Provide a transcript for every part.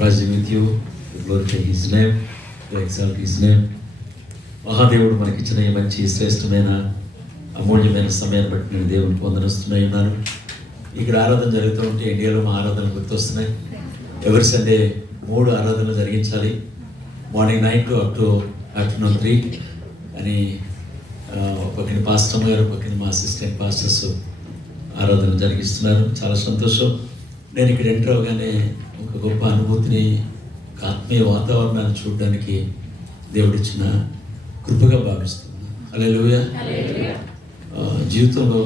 Praise with you, to glorify His name, to exalt His name. మహాదేవుడు మనకిచ్చిన ఈ మంచి శ్రేష్టమైన అమూల్యమైన సమయాన్ని బట్టి నేను దేవునికి వందనస్తున్నాయి ఉన్నాను. ఇక్కడ ఆరాధన జరుగుతూ ఉంటే ఇండియాలో మా ఆరాధనలు గుర్తొస్తున్నాయి. ఎవరి సండే 3 ఆరాధనలు జరిగించాలి. Morning 9 to up to afternoon 3 అని పక్కన పాస్టర్ గారు, పక్కన మా అసిస్టెంట్ పాస్టర్స్ ఆరాధన జరిగిస్తున్నారు. చాలా సంతోషం. నేను ఇక్కడ ఎంటర్ అవగానే ఒక గొప్ప అనుభూతిని, ఒక ఆత్మీయ వాతావరణాన్ని చూడడానికి దేవుడిచ్చిన కృపగా భావిస్తున్నాను. హల్లెలూయా. జీవితంలో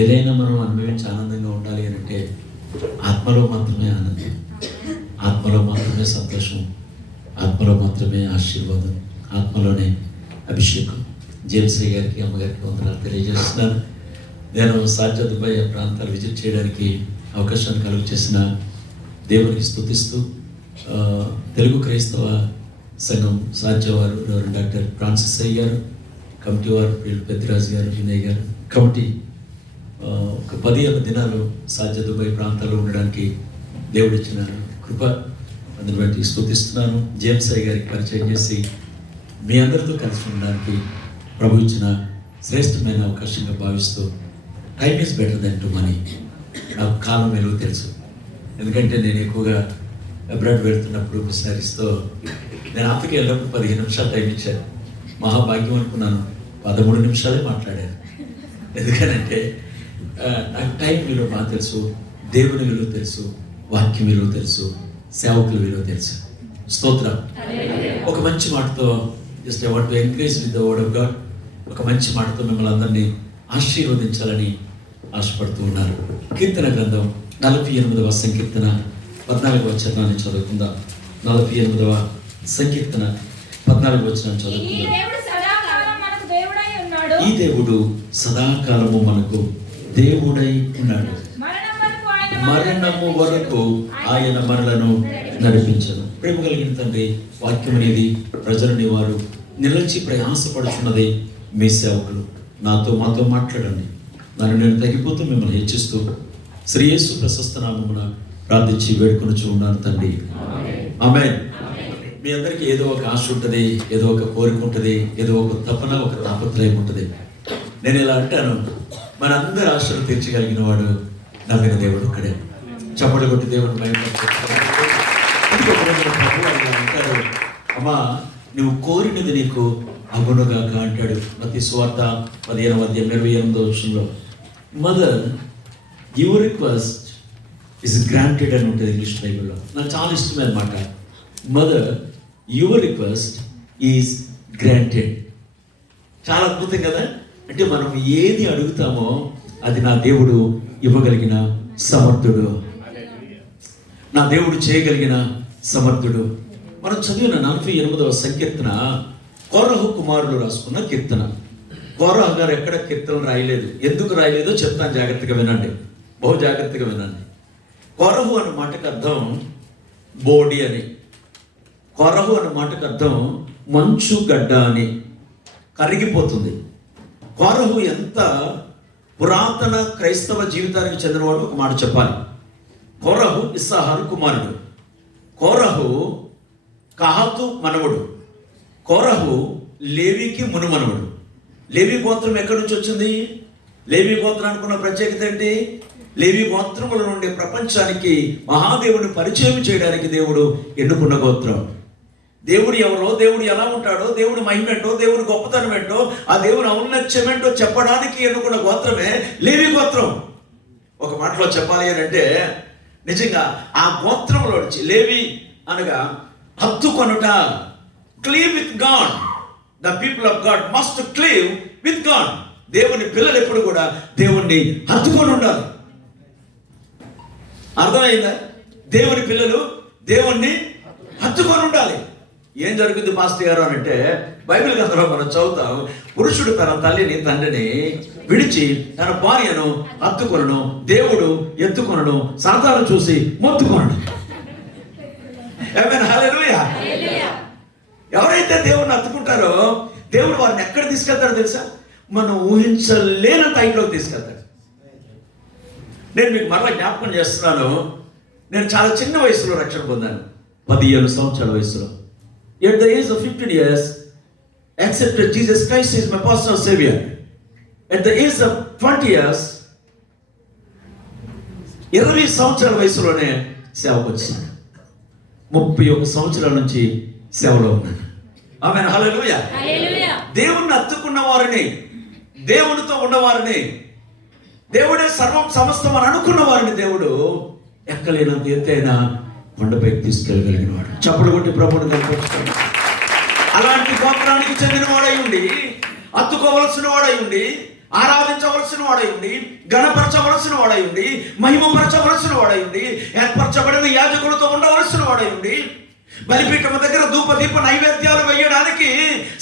ఏదైనా మనం అనుభవించి ఆనందంగా ఉండాలి అని అంటే ఆత్మలో మాత్రమే ఆనందం, ఆత్మలో మాత్రమే సంతోషం, ఆత్మలో మాత్రమే ఆశీర్వాదం, ఆత్మలోనే అభిషేకం. జేమ్స్ గారికి, అమ్మగారికి వందనాలు తెలియజేస్తున్నాను. నేను సార్జా దుబాయ్ ప్రాంతాలు విజిట్ చేయడానికి అవకాశాన్ని కలుగు చేసిన దేవునికి స్తుతిస్తూ తెలుగు క్రైస్తవ సంఘం సార్జా వారు, డాక్టర్ ఫ్రాన్సిస్ అయ్య గారు, కమిటీ వారు పెద్దిరాజు గారు, వినయ్ గారు, కమిటీ ఒక 15 దినాలు సార్జా దుబాయ్ ప్రాంతాల్లో ఉండడానికి దేవుడిచ్చిన కృప, అందుని బట్టి స్తుతిస్తున్నాను. జేమ్స్ అయ్య గారికి పరిచయం చేసి మీ అందరితో కలిసి ఉండడానికి ప్రభు ఇచ్చిన శ్రేష్టమైన అవకాశంగా భావిస్తూ time is better than to money. నాకు కాలం విలువ తెలుసు. ఎందుకంటే నేను ఎక్కువగా అబ్రాడ్ వెళ్తున్నప్పుడు మిషనరీస్తో నేను ఆఫ్రికా వెళ్ళినప్పుడు 15 నిమిషాలు టైం ఇచ్చాను. మహాభాగ్యం అనుకున్నాను. 13 నిమిషాలే మాట్లాడాను. ఎందుకనంటే నాకు టైం విలువ బాగా తెలుసు, దేవుని విలువ తెలుసు, వాక్యం విలువ తెలుసు, సేవకుల విలువ తెలుసు. స్తోత్రం. ఒక మంచి మాటతో just I want to encourage with the word of God. ఒక మంచి మాటతో మిమ్మల్ని అందరినీ ఆశీర్వదించాలని ఆశపడుతూ ఉన్నారు. కీర్తన గ్రంథం 48వ సంకీర్తన 14వ వచనాన్ని చదువుకుందాం. 48వ సంకీర్తన 14వ వచనాన్ని చదువుకుందాం. ఈ దేవుడు సదాకాలము మనకు దేవుడై ఉన్నాడు, మరణము వరకు ఆయన మనలను నడిపించను. ప్రేమ కలిగిన తండ్రి, వాక్యం అనేది ప్రజలని వారు నిలిచి ప్రయాసపడుతున్నది మీ సేవకులు. మాతో మాట్లాడండి. నన్ను నేను తగ్గిపోతూ మిమ్మల్ని హెచ్చిస్తూ శ్రీ యేసు ప్రశస్త నామమున ప్రార్థించి వేడుకొనుచు ఉన్నాను తండ్రి. ఆమేన్. మీ అందరికీ ఏదో ఒక ఆశ ఉంటుంది, ఏదో ఒక కోరిక ఉంటుంది, ఏదో ఒక తపన, ఒక తాపత్రయం ఉంటుంది. నేను ఇలా అంటాను, మన అందరి ఆశలు తీర్చగలిగిన వాడు నమ్మిన దేవుడు ఒక్కడే. చప్పట్లు కొట్టి దేవుడు అంటాడు, అమ్మా నువ్వు కోరినది నీకు అగుణగాక అంటాడు. మత్తయి సువార్త 15వ అధ్యాయం 28వ వచనంలో mother your request is granted అని ఉంటుంది ఇంగ్లీష్ బైబిల్లో. నాకు చాలా ఇష్టమైన మాట. Mother your request is granted. చాలా అద్భుతం కదా. అంటే మనం ఏది అడుగుతామో అది నా దేవుడు ఇవ్వగలిగిన సమర్థుడు, నా దేవుడు చేయగలిగిన సమర్థుడు. మనం చదివిన 48వ సంకీర్తన కోరహు కుమారులు రాసుకున్న కీర్తన. కోరహు గారు ఎక్కడ కీర్తనలు రాయలేదు. ఎందుకు రాయలేదో చెప్తాను, జాగ్రత్తగా వినండి, బహు జాగ్రత్తగా వినండి. కోరహు అన్న మాటకు అర్థం బోడి అని. కోరహు అన్న మాటకు అర్థం మంచు గడ్డ అని, కరిగిపోతుంది. కోరహు ఎంత పురాతన క్రైస్తవ జీవితానికి చెందినవాడు ఒక మాట చెప్పాలి. కోరహు ఇస్సాహారు కుమారుడు, కోరహు కహాతు మనవడు, కోరహు లేవికి మునుమనవుడు. లేవి గోత్రం ఎక్కడి నుంచి వచ్చింది? లేవి గోత్రానికి ఉన్న ప్రత్యేకత ఏంటి? లేవి గోత్రముల నుండి ప్రపంచానికి మహాదేవుని పరిచయం చేయడానికి దేవుడు ఎన్నుకున్న గోత్రం. దేవుడు ఎవరో, దేవుడు ఎలా ఉంటాడో, దేవుడు మహిమేంటో, దేవుడు గొప్పతనం ఏంటో, ఆ దేవుడు ఔన్నత్యమేంటో చెప్పడానికి ఎన్నుకున్న గోత్రమే లేవి గోత్రం. ఒక మాటలో చెప్పాలి అని అంటే నిజంగా ఆ గోత్రంలో వచ్చి లేవి అనగా హత్తుకొనుట, cleave with God. The people of God must cleave with God. దేవుని పిల్లలు ఎప్పుడు కూడా దేవుణ్ణి హత్తుకొని ఉండాలి. అర్థమైందా? దేవుని పిల్లలు దేవుణ్ణి హత్తుకొని ఉండాలి. ఏం జరుగుతుంది మాస్టర్ గారు అని అంటే బైబిల్ గ్రంథంలో మనం చదువుతాం, పురుషుడు తన తల్లిని తండ్రిని విడిచి తన భార్యను హత్తుకొనను, దేవుడు ఎత్తుకొనను, సాతాను చూసి మొత్తుకొనను. ఆమేన్, హల్లెలూయా. ఎవరైతే దేవుడిని హత్తుకుంటారో దేవుడు వారిని ఎక్కడ తీసుకెళ్తాడో తెలుసా? మనం ఊహించలేనంత హైట్లోకి తీసుకెళ్తాడు. నేను మీకు మరలా జ్ఞాపకం చేస్తున్నాను, నేను చాలా చిన్న వయసులో రక్షణ పొందాను. 17 సంవత్సరాల వయసులో. At the age of 15 years, accepted Jesus Christ as my personal savior. At the age of 20 years, 20 సంవత్సరాల వయసులోనే సేవకు వచ్చాను. 31 సంవత్సరాల నుంచి సేవలో ఉన్నాను. ఆమేన్, హల్లెలూయా. దేవుణ్ణి హత్తుకున్న వారిని, దేవునితో ఉన్నవారిని, దేవుడే సర్వం సమస్తం అని అనుకున్న వారిని దేవుడు ఎక్కలేనంత ఎత్తైన కొండపైకి తీసుకెళ్ళగలిగిన వాడు. చప్పుడు కొట్టి ప్రభువుని కనిపిస్తాడు. అలాంటి గోత్రానికి చెందిన వాడై ఉండి, హత్తుకోవలసిన వాడై ఉండి, ఆరాధించవలసిన వాడై ఉండి, గణపరచవలసిన వాడై ఉండి, మహిమపరచవలసిన వాడై ఉండి, ఏర్పరచబడిన యాజకులతో ఉండవలసిన వాడై ఉండి, బలిపీఠం దగ్గర ధూపదీప నైవేద్యాలు వేయడానికి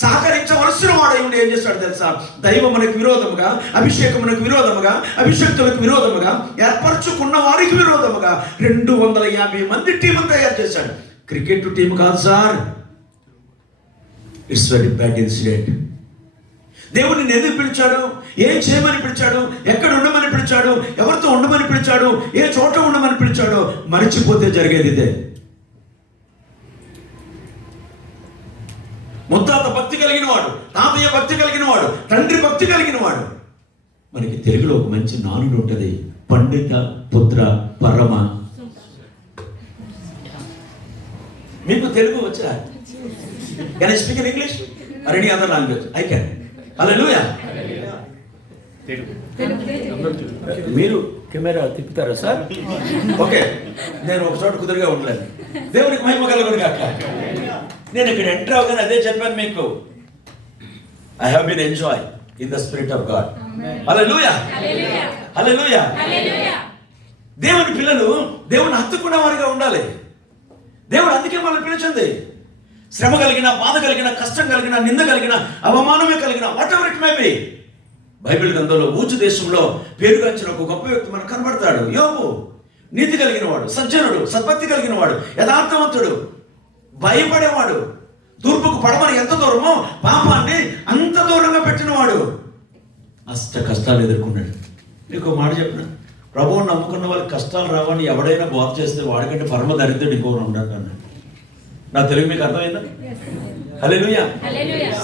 సహకరించవలసిన వాడై ఉండి ఏం చేశాడు తెలుసా? దైవమునకు విరోధముగా, అభిషేకమునకు విరోధముగా, అభిషేక్తులకు విరోధముగా, ఏర్పరచుకున్న వారికి విరోధముగా 250 మంది టీమును తయారు చేశాడు. క్రికెట్ టీం కాదు sir. It's very bad incident. దేవుడిని ఎందుకు పిలిచాడు? ఏం చేయమని పిలిచాడు? ఎక్కడ ఉండమని పిలిచాడు? ఎవరితో ఉండమని పిలిచాడు? ఏ చోట ఉండమని పిలిచాడో మరిచిపోతే జరిగేది ఇదే. ముత్తాత భక్తి కలిగిన వాడు, తాతయ్య భక్తి కలిగిన వాడు, తండ్రి భక్తి కలిగిన వాడు. మనకి తెలుగులో ఒక మంచి నానుడు ఉంటుంది, పండిత పుత్ర పరమ. మీకు తెలుగు వచ్చా? Can I speak in English or any other language? I can. Hallelujah. మీరు కెమెరా తిప్పుతారా సార్? ఓకే, నేను ఒక చోట కుదురుగా ఉండలేను. దేవునికి మహిమ కలుగును గాక. నేను ఇక్కడ ఎంటర్ అవగానే అదే చెప్పాను మీకు. I have been enjoy in the spirit of God. Hallelujah. Hallelujah. దేవుని పిల్లలు దేవుని హత్తుకున్న వారిగా ఉండాలి. దేవుడు అందుకే మనల్ని పిలిచింది. శ్రమ కలిగిన, బాధ కలిగిన, కష్టం కలిగిన, నింద కలిగిన, అవమానమే కలిగిన, what ever it may be. Bible గ్రంథంలో ఊచు దేశంలో పేరుగాంచిన ఒక గొప్ప వ్యక్తి మనకు కనబడతాడు. యోబు నీతి కలిగిన వాడు, సజ్జనుడు, సద్భక్తి కలిగిన వాడు, యథార్థవంతుడు, భయపడేవాడు, తూర్పుకు పడమని ఎంత దూరమో పాపాన్ని అంత దూరంగా పెట్టినవాడు. అష్ట కష్టాలు ఎదుర్కొన్నాడు. నీకు మాట చెప్పిన, ప్రభువుని నమ్ముకున్న వాళ్ళకి కష్టాలు రావని ఎవడైనా బోధ చేస్తే వాడికంటే పరమ దరిద్రుడు ఇంకోరు ఉండడు అన్నాడు. నా తెలుగు మీకు అర్థమైందా? హల్లెలూయా.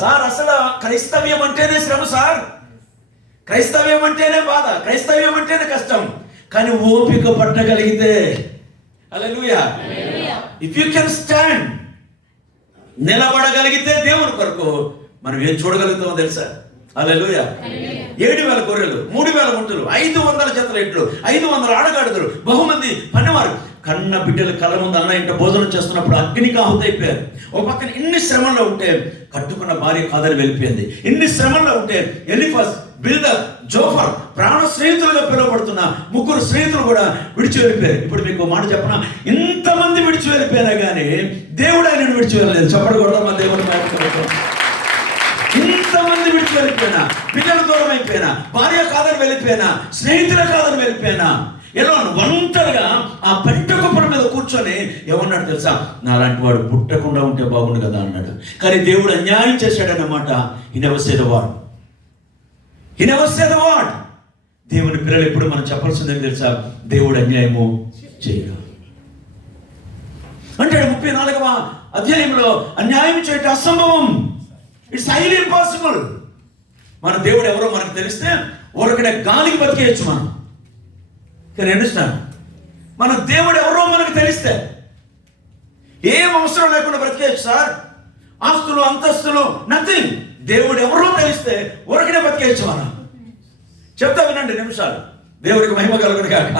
సార్, అసలు క్రైస్తవ్యం అంటేనే శ్రమ సార్. క్రైస్తవ్యం అంటేనే బాధ, క్రైస్తవ్యం అంటేనే కష్టం. కానీ ఓపిక పట్టగలిగితే, హల్లెలూయా, ఇఫ్ యూ కెన్ స్టాండ్, నిలబడగలిగితే దేవుని కొరకు మనం ఏం చూడగలుగుతామో తెలుసా? హల్లెలూయా. 7,000 గొర్రెలు, 3,000 గుంటలు, 500 జతల ఎడ్లు, 500 ఆడగాడుదలు, బహుమంది పనివారు. కన్న బిడ్డల కళ్ళ ముందు అన్న ఇంట భోజనం చేస్తున్నప్పుడు అగ్నికి ఆహుతైపోయారు. ఒక పక్కన ఇన్ని శ్రమంలో ఉంటే కట్టుకున్న భార్య కాదని వెళ్ళిపోయింది. ఇన్ని శ్రమంలో ఉంటే ఎలిఫస్, బిల్దర్, జోఫర్ ప్రాణ స్నేహితులుగా పిలువబడుతున్న 3 స్నేహితులు కూడా విడిచి వెళ్ళిపోయారు. ఇప్పుడు మీకు మాట చెప్పనా, ఇంతమంది విడిచి వెళ్ళిపోయినా కానీ దేవుడు ఆయనను విడిచి వెళ్ళలేదు. చెప్పకూడదు మా దేవుడు. ఇంతమంది విడిచి వెళ్ళిపోయినా, పిల్లల దూరం అయిపోయినా, భార్య కాదని వెళ్ళిపోయినా, స్నేహితుల కాదని వెళ్ళిపోయినా, ఎలా ఒంటరిగా ఆ పెద్ద కుప్పల మీద కూర్చొని ఏమన్నాడు తెలుసా? నాలాంటి వాడు పుట్టకుండా ఉంటే బాగుండు కదా అన్నాడు. కానీ దేవుడు అన్యాయం చేశాడన్నమాట. He never said a word. He never said a word. దేవుని పిల్లలు ఎప్పుడు మనం చెప్పాల్సిందే తెలుసా? దేవుడు అన్యాయము చేయడు అంటాడు. 34వ అధ్యాయంలో అన్యాయం చేయటం అసంభవం. It's highly impossible. మన దేవుడు ఎవరో మనకు తెలిస్తే ఊరకనే గాలికి బతికేయచ్చు మనం. కానీ అండర్స్టాండ్, మన దేవుడు ఎవరో మనకు తెలిస్తే ఏం అవసరం లేకుండా బ్రతికేయచ్చు సార్. ఆస్తులు, అంతస్తులు, నథింగ్. దేవుడు ఎవరో తెలిస్తే ఊరకనే బతికేయచ్చు మనం. చెప్తా వినండి నిమిషాలు. దేవుడికి మహిమ కలుగును కాక.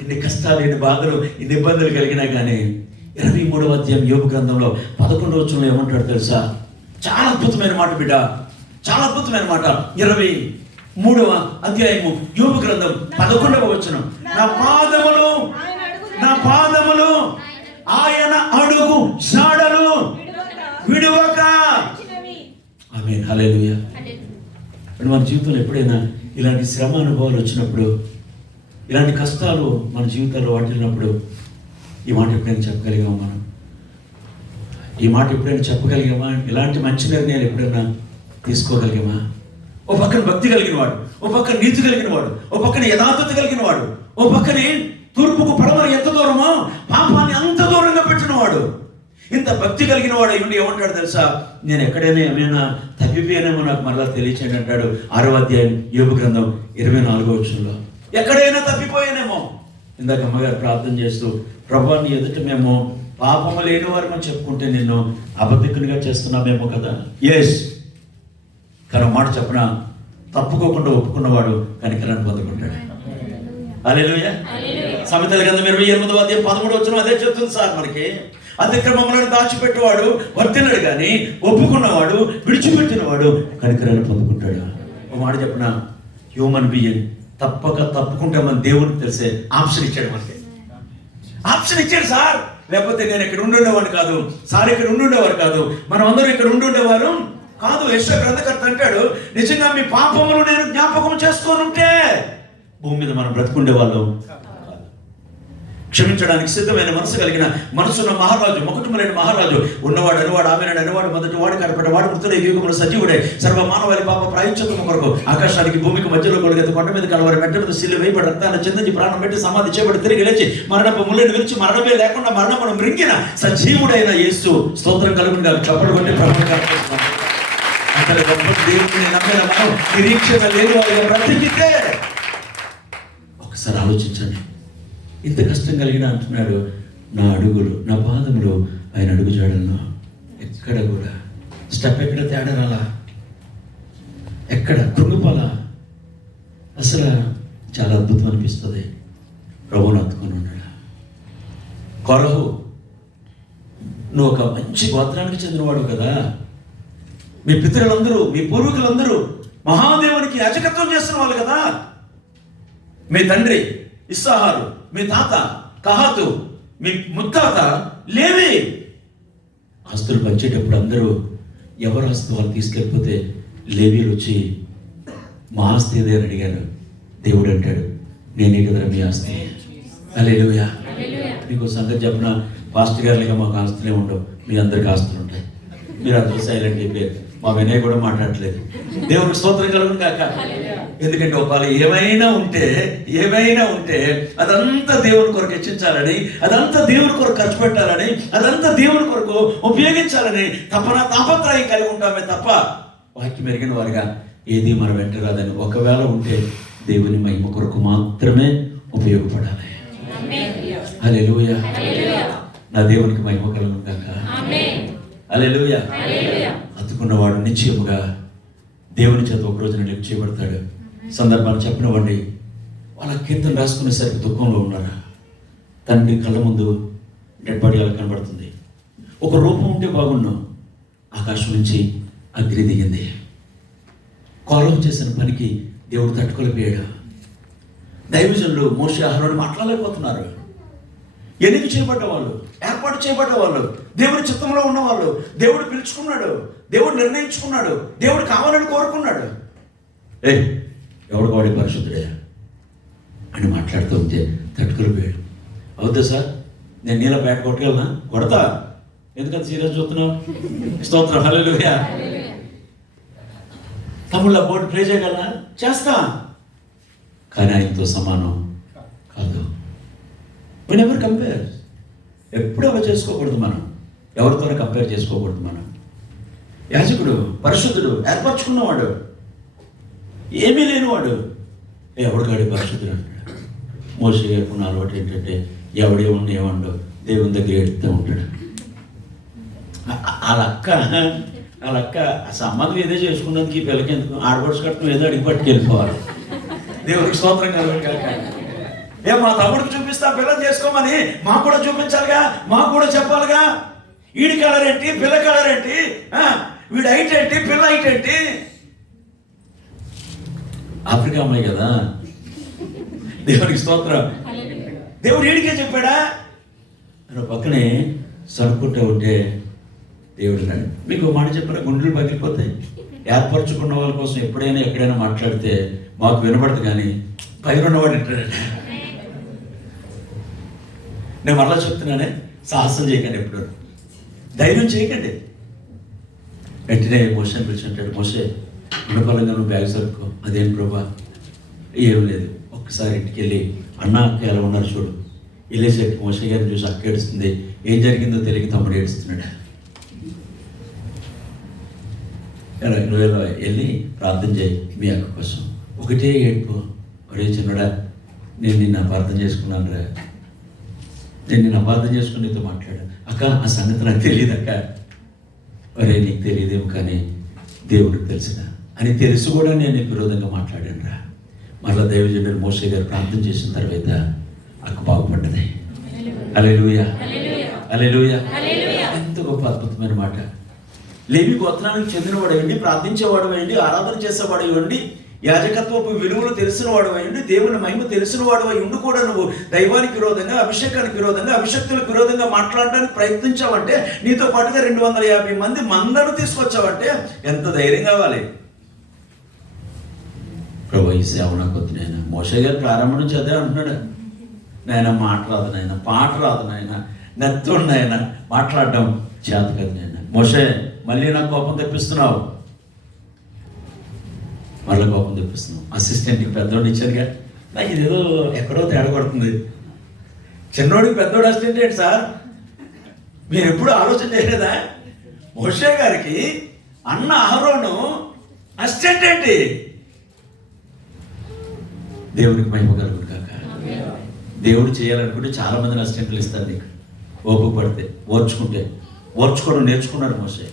ఇన్ని కష్టాలు, ఇన్ని బాధలు, ఇన్ని ఇబ్బందులు కలిగినా కానీ 23వ అధ్యాయం యోబు గ్రంథంలో 11వ వచనంలో ఏమంటాడు తెలుసా? చాలా అద్భుతమైన మాట బిడ్డ, చాలా అద్భుతమైన మాట. 23వ అధ్యాయము యోబు గ్రంథం 11వ వచనం. నా పాదములు ఆయన అడుగు జాడలు విడువక. ఆమేన్, హల్లెలూయా. మన జీవితంలో ఎప్పుడైనా ఇలాంటి శ్రమ అనుభవాలు వచ్చినప్పుడు, ఇలాంటి కష్టాలు మన జీవితాల్లో వాటిల్లినప్పుడు ఈ మాట ఎప్పుడైనా చెప్పగలిగామా? మనం ఈ మాట ఎప్పుడైనా చెప్పగలిగామా? ఇలాంటి మంచి నిర్ణయాలు ఎప్పుడైనా తీసుకోగలిగామా? ఓ పక్కన భక్తి కలిగిన వాడు, ఓ పక్కన నీతి కలిగిన వాడు, ఓ పక్కన యథార్థత కలిగిన వాడు, ఓ పక్కనే తూర్పుకు పడమర ఎంత దూరమో పాపాన్ని అంత దూరంగా పెట్టిన వాడు, ఇంత భక్తి కలిగిన వాడు అయ్యుండి ఏమంటాడు తెలుసా? నేను ఎక్కడైనా ఏమైనా తప్పిపోయానేమో నాకు మళ్ళా తెలియచేయండి అంటాడు. 6వ అధ్యాయం యోబు గ్రంథం 24వ వచనంలో. ఎక్కడైనా తప్పిపోయానేమో. ఇందాక అమ్మగారు ప్రార్థన చేస్తూ, ప్రభువా నీ ఎదుట మేము పాపము లేని వారు అని చెప్పుకుంటే నిన్ను అబద్ధికునిగా చేస్తున్నామేమో కదా. ఎస్, కానీ మాట చెప్పిన తప్పుకోకుండా ఒప్పుకున్నవాడు కనికరాన్ని పొందుకుంటాడు. హల్లెలూయా. సామెతల గ్రంథం 28వ అధ్యాయం 13వ వచనం అదే చెప్తుంది సార్ మనకి. అతిక్రమములను దాచిపెట్టేవాడు వర్తిల్లడు, కానీ ఒప్పుకున్నవాడు, విడిచిపెట్టినవాడు కనికరాన్ని పొందుకుంటాడు. ఒక మాట చెప్పిన, హ్యూమన్ బీయింగ్ తప్పుకుంటే మన దేవునికి తెలిసే ఆప్షన్ ఇచ్చాడు. మనకి ఆప్షన్ ఇచ్చాడు సార్. లేకపోతే నేను ఇక్కడ ఉండుండేవాడు కాదు సార్, ఇక్కడ ఉండుండేవారు కాదు, మనం అందరూ ఇక్కడ ఉండుండేవారు కాదు. యెషయా గ్రంథకర్త అంటాడు, నిజంగా మీ పాపములు నేను జ్ఞాపకం చేసుకొని ఉంటే భూమి మీద మనం బ్రతుకుండే వాళ్ళం. క్షమించడానికి సిద్ధమైన మనసు కలిగిన మనసున్న మహారాజు, మొకటములైన మహారాజు, ఉన్నవాడు అనువాడు, ఆమెనాడు అనువాడు, మొదటి వాడు కనపడ వాడు, మృతుడే, యుగములు సజీవుడే, సర్వ మానవాళి పాప ప్రాయశ్చిత్తము కొరకు ఆకాశానికి భూమికి మధ్యలో కొడుగెత్తి కొండ మీద కలవారి మెట్ట మీద సిల్లు వేయబడి రక్తాన్ని చిందించి ప్రాణం పెట్టి సమాధి చేయబడి తిరిగి లేచి మరణపు ముళ్ళని విరిచి మరణమే లేకుండా మరణమును మృంగిన సజీవుడైన యేసు స్తోత్రం కలుగునుగా. చప్పట్లు కొట్టి ప్రభువుని అక్కడ గొప్ప దేవుడిని నమ్మిన మనం నిరీక్షణ లేని వారిగా బ్రతికితే ఒకసారి ఆలోచించండి. ఇంత కష్టం కలిగిన అంటున్నాడు, నా అడుగులు, నా పాదములు ఆయన అడుగు జాడల్లో ఎక్కడ కూడా స్టెప్ ఎక్కడ తేడా రాలా, ఎక్కడ కృంగిపోలా. అసలు చాలా అద్భుతం అనిపిస్తుంది. ప్రభువును హత్తుకొని ఉన్నాడు. కొరహు, నువ్వు ఒక మంచి గోత్రానికి చెందినవాడు కదా. మీ పితరులందరూ, మీ పూర్వీకులందరూ మహాదేవునికి యాజకత్వం చేస్తున్న వాళ్ళు కదా. మీ తండ్రి ఇస్సాహారు, మీ తాత కహాతు, మీ ముత్తాత లేవి. ఆస్తులు పంచేటప్పుడు అందరూ ఎవరు ఆస్తు వాళ్ళు తీసుకెళ్ళిపోతే లేవీలు వచ్చి మా ఆస్తి ఏదే అని అడిగారు. దేవుడు అంటాడు, నేనే కదరా మీ ఆస్తి. హల్లెలూయా. మీకు సంగతి చెప్పిన, పాస్టర్ గారులుగా మాకు ఆస్తులే ఉండవు, మీ అందరికి ఆస్తులు ఉంటాయి. మీరు అందరూ సైలెంట్ అయిపోయారు. మా వినయ్ కూడా మాట్లాడలేదు. దేవునికి స్తోత్రం కలుగును కాక. ఎందుకంటే ఒకవేళ ఏమైనా ఉంటే అదంతా దేవుని కొరకు హెచ్చించాలని, అదంతా దేవుని కొరకు ఖర్చు పెట్టాలని, అదంతా దేవుని కొరకు ఉపయోగించాలని తాపత్రయం కలిగి ఉంటామే తప్ప వాక్యం ఎరిగిన వారిగా ఏది మన వెంట రాదని. ఒకవేళ ఉంటే దేవుని మహిమ కొరకు మాత్రమే ఉపయోగపడాలి. హల్లెలూయా. నా దేవునికి మహిమ కలుగును కాక. హల్లెలూయా. అతుకున్నవాడు నిశ్చయముగా దేవుని చేత ఒక రోజున లిఫ్ట్ చేయబడతాడు. సందర్భాన్ని చెప్పినవ్వండి. వాళ్ళ కీర్తన రాసుకునేసరికి దుఃఖంలో ఉన్నారా? తండ్రి కళ్ళ ముందు డెడ్ బాడీ అలా కనబడుతుంది. ఒక రూపం ఉంటే బాగున్నాం. ఆకాశం నుంచి అగ్ని దిగింది. కోరహు చేసిన పనికి దేవుడు తట్టుకోలేకపోయాడు. దైవజనులు మోషే అహరోను మాట్లాడలేకపోతున్నారు. ఎన్నిక చేయబడ్డ వాళ్ళు, ఏర్పాటు చేయబడ్డ వాళ్ళు, దేవుడి చిత్తంలో ఉన్నవాళ్ళు, దేవుడు పిలుచుకున్నాడు, దేవుడు నిర్ణయించుకున్నాడు, దేవుడు కావాలని కోరుకున్నాడు. ఎవడు వాడి పరిశుద్ధుడే అని మాట్లాడుతూ ఉంటే తట్టుకోలేకపోయాడు. అవుతా సార్, నేను నీళ్ళ బ్యాట్ కొట్టగలనా? కొడతా. ఎందుకంత సీరియస్ చూస్తున్నావు? స్తోత్రం. హల్లెలూయా. తమ్ముళ్ళ బోర్డు ప్లే చేయగలనా? చేస్తా. కానీ ఆయనతో సమానం కాదు. we never compare. ఎప్పుడు అలా చేసుకోకూడదు. మనం ఎవరితోనే కంపేర్ చేసుకోకూడదు. మనం యాజకుడు, పరిశుద్ధుడు, ఏర్పరచుకున్నవాడు, ఏమీ లేనివాడు. ఎవడు కాడి పరిశుద్ధుడు అంటాడు. మోషే గారికి ఉన్న అలవాటు ఏంటంటే ఎవడేమన్నా ఏమండో దేవుని దగ్గర ఏడుతూ ఉంటాడు. వాళ్ళక్క ఆ సంబంధం ఏదో చేసుకున్నందుకు ఈ పిల్లకి ఎందుకు ఆడపడుచు కట్టడం ఏదో అడిగి పట్టుకెళ్ళిపోవాలి. దేవుడికి స్తోత్రం కలగాలి. మా తమ్ముడికి చూపిస్తా పిల్లలు చేసుకోమని మాకు కూడా చూపించాలిగా, మాకు కూడా చెప్పాలిగా. వీడి కలర్ ఏంటి, పిల్ల కలర్ ఏంటి, వీడి హైట్ ఏంటి, పిల్ల హైట్ ఏంటి. ఆఫ్రికా అమ్మాయి కదా. దేవుడికి స్తోత్రం. దేవుడు వీడికే చెప్పాడా? పక్కనే సరుకుంటూ ఉంటే దేవుడు నాడు. మీకు మాట చెప్పిన గుండెలు పగిలిపోతాయి. ఏర్పరచుకున్న వాళ్ళ కోసం ఎప్పుడైనా ఎక్కడైనా మాట్లాడితే మాకు వినపడదు, కానీ పైన ఉన్నవాడు వింటాడండి. నేను మరలా చెప్తున్నానే, సాహసం చేయకండి, ఎప్పుడు ధైర్యం చేయకండి. వెంటనే మోషే పిలిచుంటాడు. మోషే ఉండపలంగా నువ్వు బ్యాగ్ సరుకో. అదేం ప్రభా? ఏం లేదు, ఒక్కసారి ఇంటికి వెళ్ళి అన్న అక్క ఎలా ఉన్నారు చూడు, వెళ్ళేసరికి మోషే గారిని చూసి అక్క ఏడుస్తుంది. ఏం జరిగిందో తెలియక తమ్ముడు ఏడుస్తున్నాడు. నువ్వు వెళ్ళి ప్రార్థన చేయి మీ అక్క కోసం. ఒకటే ఏడుపు. ఒరే చిన్నడా, నేను నిన్ను అపార్థం చేసుకున్నాను రా, నేను నిన్ను అపార్థం చేసుకుని నీతో మాట్లాడా. అక్క ఆ సంగతి నాకు తెలియదు అక్క. ఒరే నీకు తెలియదేమో కానీ దేవుడికి తెలుసుగా అని తెలుసు కూడా నేను విరోధంగా మాట్లాడాను రా. మళ్ళీ దైవజనుడు మోషే గారు ప్రార్థన చేసిన తర్వాత అక్క బాగుపడ్డది. హల్లెలూయా, హల్లెలూయా. ఎంత గొప్ప అద్భుతమైన మాట. లేవి గోత్రానికి చెందినవాడు అయ్యండి, ప్రార్థించేవాడు అయ్యండి, ఆరాధన చేసేవాడు అయ్యండి, యాజకత్వపు విలువలు తెలిసిన వాడు అయ్యండి, దేవుని మహిమ తెలిసిన వాడు అయి ఉండి కూడా నువ్వు దైవానికి విరోధంగా, అభిషేకానికి విరోధంగా, అభిషక్తులకు విరోధంగా మాట్లాడడానికి ప్రయత్నించావంటే, నీతో పాటుగా 250 మంది మందను తీసుకొచ్చావంటే ఎంత ధైర్యం కావాలి. ప్రభు ఈ సేవ నాకు వద్దు నాయన. మోషే గారు ప్రారంభం నుంచి అదే అంటున్నాడు. నాయన మాట రాదు నాయన, పాట రాదు నాయన, నెత్తుడు నాయన, మాట్లాడడం చేత కాదు నాయన. మోషే మళ్ళీ నాకు కోపం తెప్పిస్తున్నావు, మళ్ళీ కోపం తెప్పిస్తున్నావు. అసిస్టెంట్కి పెద్దోడిని ఇచ్చారుగా, నాకు ఇదేదో ఎక్కడో తేడా కొడుతుంది. చిన్నోడికి పెద్దోడు అసిస్టెంట్ ఏంటి సార్? మీరు ఎప్పుడు ఆలోచన చేయలేదా? మోషే గారికి అన్న అహరోను అసిస్టెంట్ ఏంటి? దేవునికి మహిమ కలుగును కాక. దేవుడు చేయాలనుకుంటే చాలా మందిని అసిస్టెంట్లు ఇస్తారు నీకు, ఓపిక పడితే, ఓర్చుకోవడం నేర్చుకున్నాడు మోషే.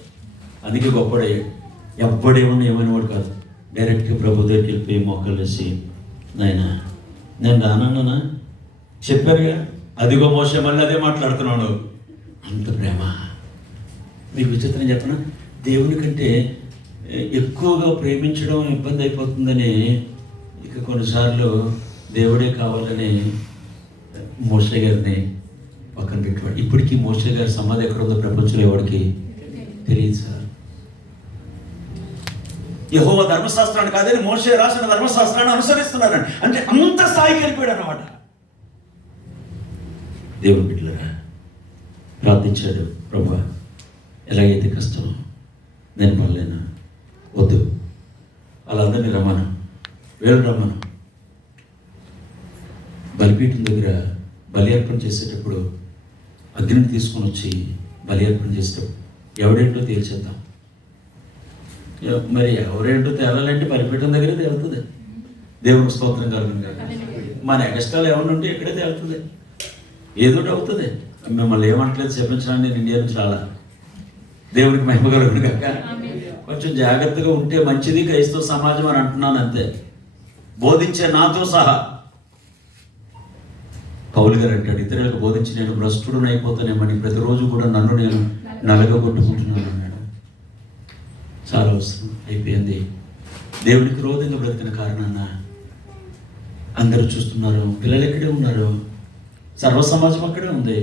అందుకే గొప్పడయ్యాడు. ఎవ్వడేమన్నా ఏమైనా వాడు కాదు. డైరెక్ట్గా ప్రభు దగ్గరికి వెళ్ళిపోయి మోకాలు వేసి, నాయన నేను రానన్నా చెప్పారుగా, అదిగో మోషే మళ్ళీ అదే మాట్లాడుతున్నాడు. అంత ప్రేమ. మీకు విచిత్రం చెప్పనా, దేవుని కంటే ఎక్కువగా ప్రేమించడం ఇబ్బంది అయిపోతుందని ఇక కొన్నిసార్లు దేవుడే కావాలని మోషే గారిని పక్కన పెట్టాడు. ఇప్పటికీ మోషే గారి సమాధి ఎక్కడ ఉందో ప్రపంచంలో ఎవరికి తెలియదు సార్. యెహోవా ధర్మశాస్త్రాన్ని కాదని మోషే రాసిన ధర్మశాస్త్రాన్ని అనుసరిస్తున్నారని, అంటే అంత స్థాయికి వెళ్ళిపోయాడు అన్నమాట. దేవుని బిడ్డలారా ప్రార్థించాడు, ప్రభువా ఎలాగైతే కష్టం నేను పడలేనా, వద్దు వాళ్ళందరినీ రమ్మను, వేలు రమ్మను. బలిపీఠం దగ్గర బలి అర్పణ చేసేటప్పుడు అగ్నిని తీసుకొని వచ్చి బలి అర్పణ చేసేటప్పుడు ఎవడేంటో తేల్చేద్దాం. మరి ఎవరేంటో తేలాలంటే బలిపీఠం దగ్గరే తేలుతుంది. దేవునికి స్తోత్రం కలుగును కాక. మన ఎగస్ట్రాలు ఏమన్నా ఉంటే ఇక్కడే తేలుతుంది, ఏదోటి అవుతుంది. మిమ్మల్ని ఏమంటలేదు చెప్పించడానికి నేను ఇండియా నుంచి రాలా. దేవునికి మహిమ కలుగును కాక. కొంచెం జాగ్రత్తగా ఉంటే మంచిది క్రైస్తవ సమాజం అని అంటున్నాను అంతే, బోధించే నాతో సహా. పౌలు గారు అంటాడు, ఇతరులకు బోధించి నేను భ్రష్టుడుని అయిపోతానేమని ప్రతిరోజు కూడా నన్ను నేను నలగగొట్టుకుంటున్నాను అన్నాడు. చాలా అవసరం అయిపోయింది. దేవునికి క్రోధంగా బ్రతికిన కారణాన అందరూ చూస్తున్నారు, పిల్లలు ఎక్కడే ఉన్నారు, సర్వ సమాజం అక్కడే ఉంది.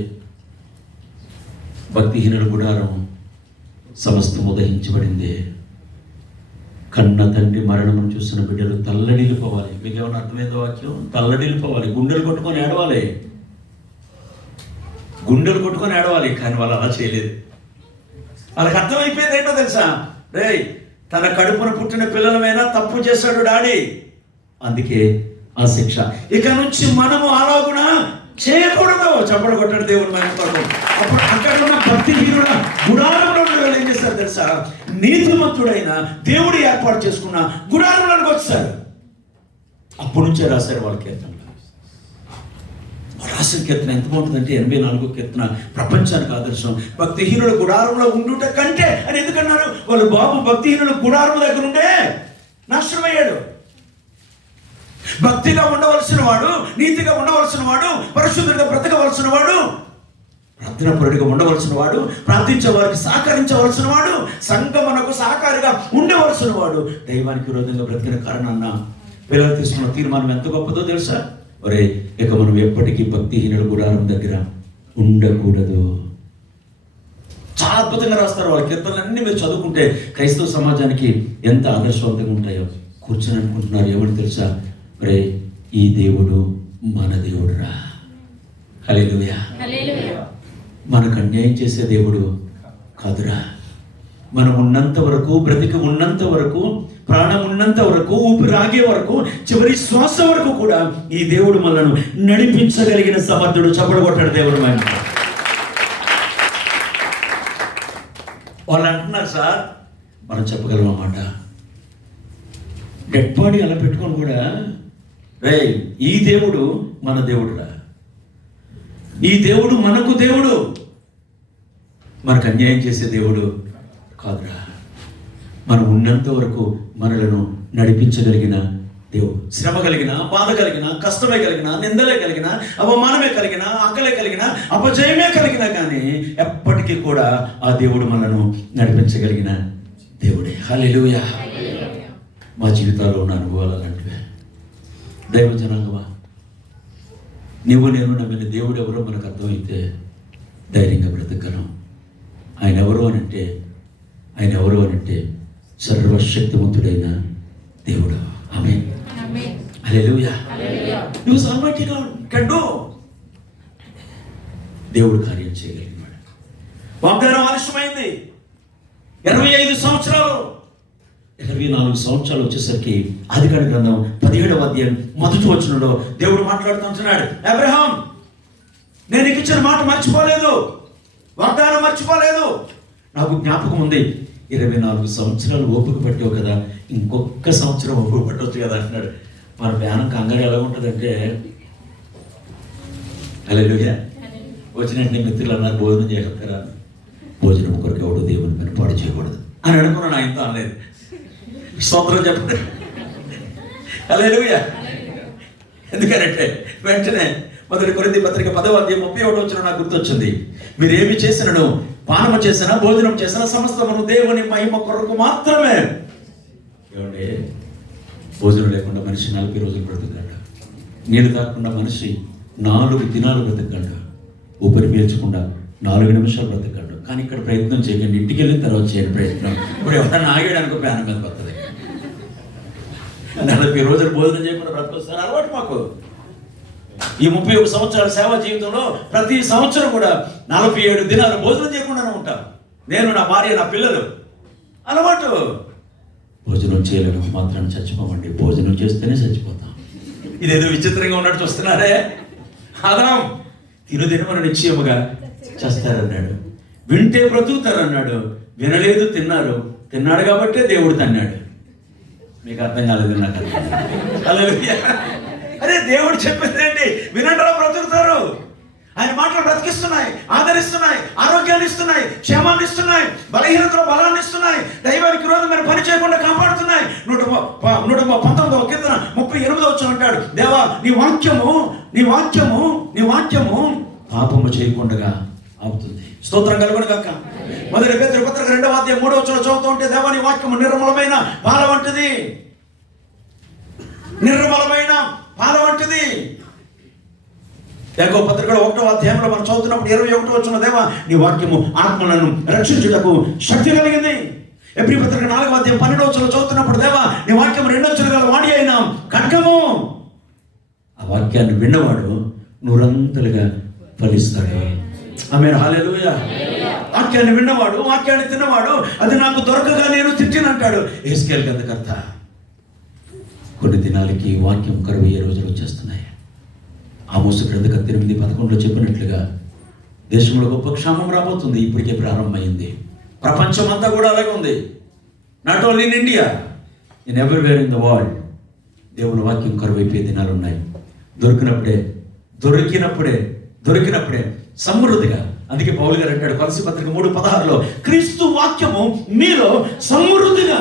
భక్తిహీనుల గుడారం సమస్తం ఉదహించబడింది. కన్న తండ్రి మరణమును చూసిన బిడ్డలు తల్లడిల్లిపోవాలి. మీకు ఏమైనా అర్థమైందో వాక్యం? తల్లడిల్లిపోవాలి, గుండెలు కొట్టుకొని ఏడవాలి, గుండెలు కొట్టుకొని ఏడవాలి. కానీ వాళ్ళు అలా చేయలేదు. వాళ్ళకి అర్థమైపోయింది ఏంటో తెలుసా? రే, తన కడుపున పుట్టిన పిల్లలమైనా తప్పు చేశాడు డాడీ, అందుకే ఆ శిక్ష. ఇక నుంచి మనము అలాగునా చేయకూడదు. చప్పట్లు కొట్టాడు దేవుని మహిమ. అప్పుడు అక్కడ ఉన్న భక్తిహీనుల గుడారంలో ఏం చేస్తారు తెలుసా? నీతిమంతుడైన దేవుడు ఏర్పాటు చేసుకున్న గుడారంలోకి వచ్చారు. అప్పటి నుంచే రాశారు వాళ్ళ కీర్తన. రాసిన కీర్తన ఎంత బాగుంటుందంటే 84వ కీర్తన ప్రపంచానికి ఆదర్శం. భక్తిహీనుల గుడారంలో ఉండుట కంటే అని ఎందుకన్నారు? వాళ్ళు బాబు భక్తిహీనుల గుడారం దగ్గర ఉండే నాశనమయ్యాడు. భక్తిగా ఉండవలసిన వాడు, నీతిగా ఉండవలసిన వాడు, పరిశుద్ధంగా బ్రతకవలసిన వాడు, ప్రార్థనాపరుడిగా ఉండవలసిన వాడు, ప్రార్థించే వారికి సహకరించవలసిన వాడు, సంగమనకు సహకారిగా ఉండవలసిన వాడు దైవానికి విరోధంగా బ్రతికిన కారణాన్న పిల్లలు తీసుకున్న తీర్మానం ఎంత గొప్పదో తెలుసా? ఒరే, ఇక మనం ఎప్పటికీ భక్తిహీనుల గుడారం దగ్గర ఉండకూడదు. చాలా అద్భుతంగా రాస్తారు వాళ్ళ కీర్తనలన్నీ. మీరు చదువుకుంటే క్రైస్తవ సమాజానికి ఎంత ఆదర్శవంతంగా ఉంటాయో. కూర్చొని అనుకుంటున్నారు ఏమని తెలుసా? ఒరే, ఈ దేవుడు మన దేవుడురా. హల్లెలూయా. మనకు అన్యాయం చేసే దేవుడు కాదురా. మనం ఉన్నంత వరకు, బ్రతికి ఉన్నంత వరకు ప్రాణం ఉన్నంత వరకు, ఊపిరి ఆగే వరకు, చివరి శ్వాస వరకు కూడా ఈ దేవుడు మనల్ని నడిపించగలిగిన సమర్థుడు. చప్పట్లు కొట్టాడు దేవుడు. వాళ్ళు అంటున్నారు, సార్ మనం చెప్పగలం అన్నమాట, డెడ్ బాడీ అలా పెట్టుకొని కూడా, రే ఈ దేవుడు మన దేవుడురా, ఈ దేవుడు మనకు దేవుడు, మనకు అన్యాయం చేసే దేవుడు కాదురా. మనం ఉన్నంత వరకు మనలను నడిపించగలిగిన దేవుడు. శ్రమ కలిగిన, బాధ కలిగిన, కష్టమే కలిగిన, నిందలే కలిగిన, అవమానమే కలిగిన, ఆకలే కలిగిన, అపజయమే కలిగిన, కానీ ఎప్పటికీ కూడా ఆ దేవుడు మనను నడిపించగలిగిన దేవుడే. హల్లెలూయా. మా జీవితాల్లో ఉన్న అనుభవాలు అలాంటివే. దైవ జనాంగమా, నువ్వు నేను నమ్మిన దేవుడు ఎవరో మనకు అర్థమైతే ధైర్యంగా బ్రతకగలం. ఆయన ఎవరు అనంటే సర్వశక్తివంతుడైన దేవుడు. ఆమేన్. హల్లెలూయా. He was almighty God, can do. దేవుడు కార్యం చేయగలిగినాడు. వాగ్దానం ఆలస్యమైంది. 25 సంవత్సరాలు, 24 సంవత్సరాలు వచ్చేసరికి ఆదికాండ గ్రంథం 17వ అధ్యాయం 1వ వచనంలో దేవుడు మాట్లాడుతుంటున్నాడు, అబ్రహాం, నేను నీకు ఇచ్చిన మాట మర్చిపోలేదు, వాగ్దానం మర్చిపోలేదు. నాకు జ్ఞాపకం ఉంది, 24 సంవత్సరాలు ఓపిక పట్టావు కదా, ఇంకొక సంవత్సరం ఓపిక పట్టవచ్చు కదా అంటున్నాడు. మన ప్యానం కంగారు ఎలా ఉంటుందంటే, హల్లెలూయా, వచ్చినట్టు మిత్రులు అన్నారు, భోజనం చేయగలుగుతారా? భోజనం కొరకు ఎవడు దేవుని పని పాడు చేయకూడదు అని అనుకున్నాను. ఆయనతో అనలేదు. స్తోత్రం చెప్పండి. హల్లెలూయా. ఎందుకంటే వెంటనే 1 కొరింథీ పత్రిక 10వ అధ్యాయం 31వ వచనం నాకు గుర్తొచ్చింది. మీరేమి చేసినను, పానము చేసినా, భోజనం చేసినా సమస్తమును దేవుని మహిమ కొరకు మాత్రమే. ఏమండి, భోజనం లేకుండా మనిషి 40 రోజులు బ్రతకగలడు. నీళ్ళు తాగకుండా మనిషి 4 దినాలు బ్రతకగలడు. ఊపిరి పీల్చకుండా 4 నిమిషాలు బ్రతకగలడు. కానీ ఇక్కడ ప్రయత్నం చేయకండి, ఇంటికి వెళ్ళిన తర్వాత చేయండి ప్రయత్నం. ఇప్పుడు ఎవరైనా ఆగాడనుకో ప్రాణం మీద పడుతుంది. 40 రోజులు భోజనం చేయకుండా బ్రతకొస్తారు అలవాటు మాకు. ఈ 31 సంవత్సరాల సేవా జీవితంలో ప్రతి సంవత్సరం కూడా 47 దినాలు భోజనం చేయకుండానే ఉంటాం. నేను, నా భార్య, నా పిల్లలు. అలవాటు. భోజనం చేయలేక మాత్రం చచ్చిపోమండి, భోజనం చేస్తేనే చచ్చిపోతాం. ఇదేదో విచిత్రంగా ఉన్నట్టు చూస్తున్నారే. ఆదాం తినుదినమని నిశ్చయముగా చేస్తారన్నాడు, వింటే బ్రతుకుతారన్నాడు. వినలేదు, తిన్నాడు కాబట్టే దేవుడు తన్నాడు. మీకు అర్థం కాలేదు నాకు. హల్లెలూయా. అరే దేవుడు చెప్పేదేంటి? వినండి, బ్రతుకుతారు. ఆయన మాటలు బ్రతికిస్తున్నాయి, ఆదరిస్తున్నాయి, ఆరోగ్యాన్ని ఇస్తున్నాయి, క్షేమాన్ని ఇస్తున్నాయి, బలహీనతలో బలాన్ని ఇస్తున్నాయి, దైవానికి విరోధమైన పని చేయకుండా కాపాడుతున్నాయి. 119వ కీర్తన 38వ వచనం అంటాడు, దేవా నీ వాక్యము పాపము చేయకుండా ఆపుతుంది. స్తోత్రం కలుగును గాక. 1 పేతురు పత్రిక 2వ అధ్యాయం 3వ వచనం చదువుతూ ఉంటే, దేవా నీ వాక్యము నిర్మలమైన పాల వంటిది, నిర్మలమైన పాల వంటిది. యాకోబు పత్రిక 1వ అధ్యాయంలో మనం చదువుతున్నప్పుడు 21వ వచనం, దేవా నీ వాక్యము ఆత్మలను రక్షించుటకు శక్తి కలిగింది. ఎబ్రీ పత్రిక 4వ అధ్యాయం 12వ వచనం చదువుతున్నప్పుడు, దేవా నీ వాక్యం 2 అచ్చులు గల వాడి అయిన ఖడ్గము. ఆ వాక్యాన్ని విన్నవాడు నూరంతలుగా ఫలిస్తాడు. ఆమేన్. హల్లెలూయా. వాక్యాన్ని విన్నవాడు, వాక్యాన్ని తిన్నవాడు, అది నాకు దొరకగా నేను తిట్టినంటాడు యెహెజ్కేలు గ్రంథకర్త. కొన్ని దినాలకి వాక్యం కరువయ్యే రోజులు వచ్చేస్తున్నాయి. ఆమోసు గ్రంథకర్త 8:11 చెప్పినట్లుగా దేశంలో గొప్ప క్షామం రాబోతుంది. ఇప్పటికే ప్రారంభమైంది. ప్రపంచం అంతా కూడా అలాగే ఉంది. Not only in India, in everywhere in the world. దేవుని వాక్యం కరువైపోయే దినాలు ఉన్నాయి. దొరికినప్పుడే సమృద్ధిగా. అందుకే పౌలు గారు అంటాడు కొలస్సీ పత్రిక 3:16లో, క్రీస్తు వాక్యము మీలో సమృద్ధిగా.